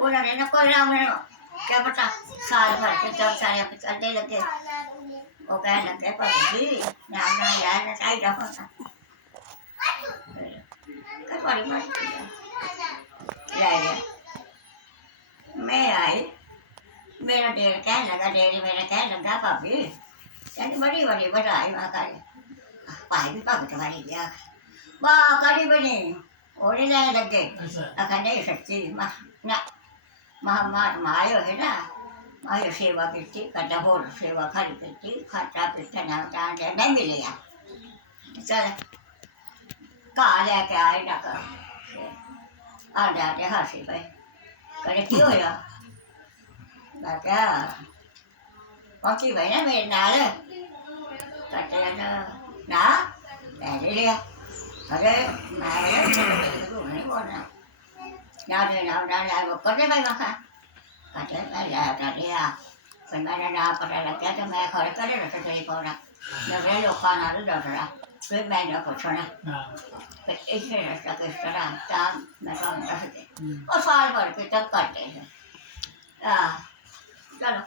उन्होंने ना कोई नाम ना क्या पता साल भर के जब सारे करने लगे वो कहने लगे भाभी नाम ना यार ना चाहिए होता कई बड़ी बात है मैं आई मेरा डेढ़ कहने लगा डेढ़ मेरा कहने लगा भाभी कहती बड़ी बड़ी बधाई माँ का भाई भी भगत वाली गया माँ करी बनी और नहीं लेने लगे अखा नहीं सकती माँ ना मायो है ना मायो सेवा की कटा होर सेवा खरी की खाता पीता ना चाहे नहीं मिले चल कहा लेके आए ना कर आ जाते हंसी पे करे क्यों होया मैं क्या पहुंची भाई ना मेरे नाल कटे ना ले लिया अरे मैं नहीं बोलना nào thì nào là có cái bay mà khá cả cái bay là đi à phần bay là nào còn là cái mẹ khỏi cái đó là cái gì còn nè nếu cái lô con nào được rồi cái mẹ nó còn sao nè cái ít cái là cái làm ta mẹ con nó sẽ có sai bởi cái tất cả đấy à đó là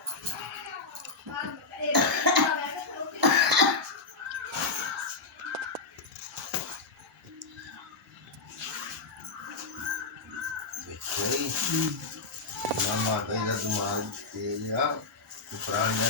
Nama ada dimakan ya, ukurannya